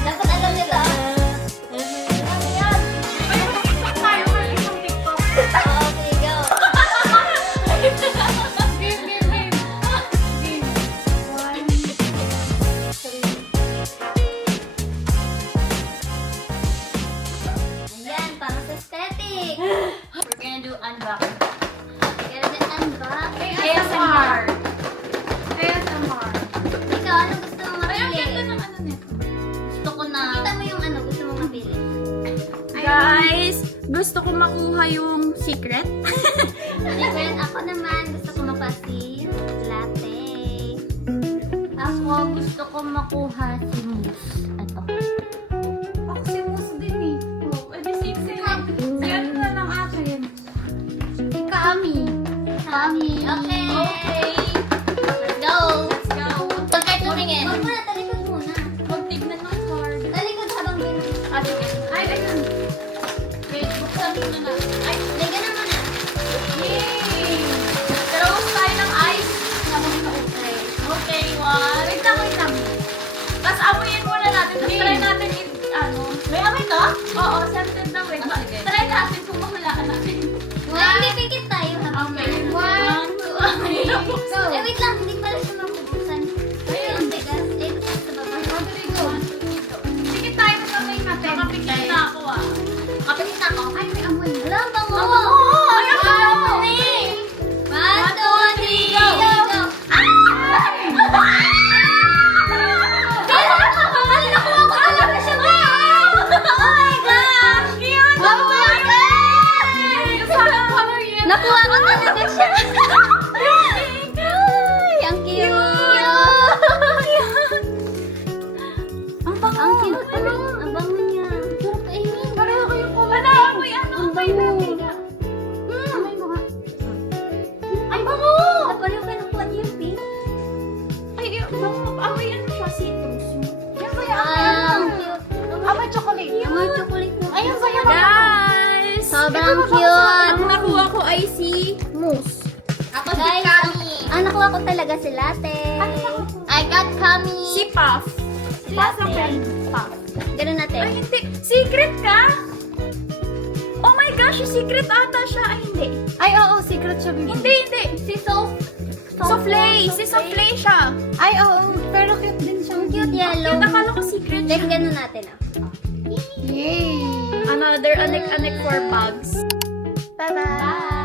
Dapat alam nila. Oo, sige, go. Ayan, para sa aesthetic. We're gonna do unboxing. Kaya din unbox. ASMR. Ikaw, ano gusto mo Ay, ang mapili? ganda ng ano nito. Gusto ko na. Kita mo yung ano gusto mo mapili. Guys, gusto ko makuha yung secret. Secret, ako naman gusto ko mapasi latte. Ako gusto ko makuha si mousse. Ito. Ako si Moose din eh. Oh, edi same. Same na lang akin. Si Kami. Kami. Okay. Okay. Let's go. Let's go. Huwag kayo tumingin. Huwag muna, talikod muna. Magtignan ng card. Talikod habang ganun. Ah, sige. Ay, ayun. Wait, buksan mo na. Ay, Liga na muna. yay! Nagkaroon tayo ng ice. Habang na-okay. Okay, one. Wait lang. Tapos amoyin muna natin. Tapos try natin ano. May amoy ka? Oo, scented na wait. Ah, sige. Try natin kung mahulaan natin. Wala, hindi pikit tayo habang Okay. ganun. 1, 2, 3, go! Eh, wait lang. Hindi pala siya mabubuksan. Ayun. Ayun, tigas. Eh, bukas sa baba. Sige tayo na kamay natin. Nakapikit na ako ah. Kapit na ako. Ay, may amoy. Wala, ang bango. Ang bango! Ang bango! 1, 2, 3, go! Go! Nakuha ko talaga siya, ba? Oh my gosh! Cute! Oh my God! Yung parang color yun. Nakuha ko talaga siya. Ay, ang cute! Ang bango. Ang cute. Ang bango niya. Sarap kainin. Pareho kayong color. Wala, amoy ano. Ang Amoy bango. natin. Amoy mo nga. Ang bango! Pareho kayo nakuha niyo yung pink. Ay, yung bango. Amoy ano siya, citrus. Yan ba yung Ang cute. amoy chocolate? Amoy chocolate na. Ayun ba yung Guys, Sobrang ang cute. nakuha ko ay si mousse. Ako si Guys, Kami. ang nakuha ko talaga si latte. I got Kami. Si Puff. Latte. Puff. Ganun natin. Ay, hindi. Secret ka? Oh my gosh, secret ata siya. Ay, hindi. Ay, oo, secret siya, baby. Hindi. Si Sof. Souffle. Si Souffle siya. Ay, oo, pero cute din siya. Cute yellow. Cute, akala ko secret Then, siya. ganun natin ah. Yay! Another anek-anek for bags. Bye-bye.